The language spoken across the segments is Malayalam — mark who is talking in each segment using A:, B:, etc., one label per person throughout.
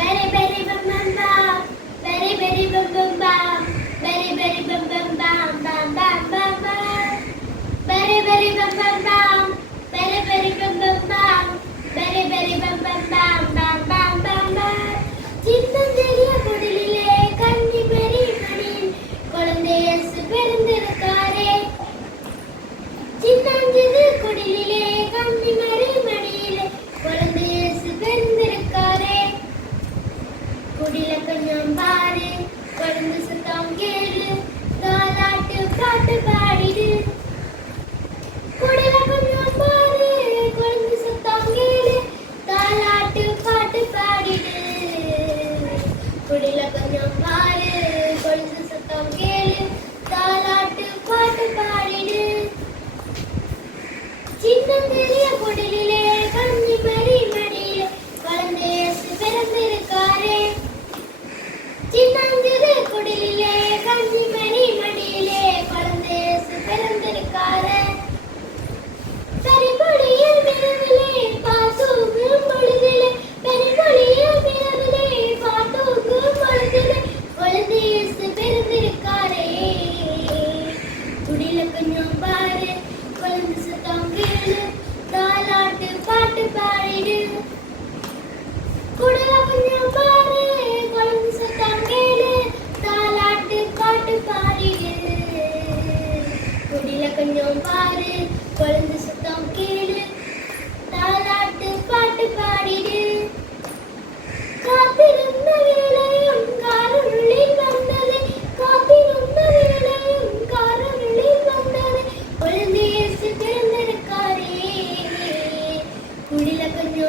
A: Betty, Betty, bum bum bum. Betty, Betty, bum bum bum. Betty, Betty, bum bum bum bum bum bum bum. Bum bum bum. குடிலக்கண்ணம்பாரு கடந்து சுத்தம் கேளு தாலாட்டு பாட்டு பாடிடு குடிலக்கண்ணம்பாரு கடந்து சுத்தம் கேளு தாலாட்டு பாட்டு பாடிடு குடிலக்கண்ணம்பாரு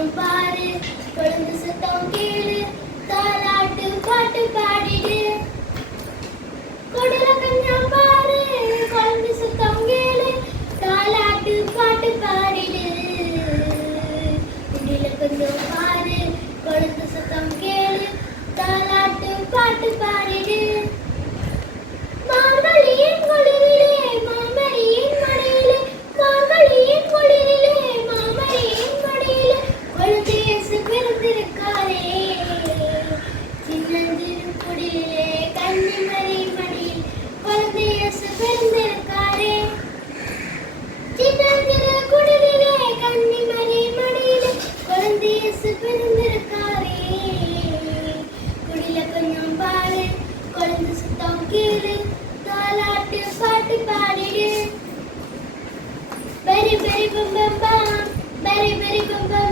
A: பாரு கொழுந்து சத்தம் கேளு தாலாட்டு பாட்டு. பாடு കീഴിൽ താലാട്ട് പാട്ട് പാടിട് ബരി ബരി ബം ബം ബരി ബരി ബം ബം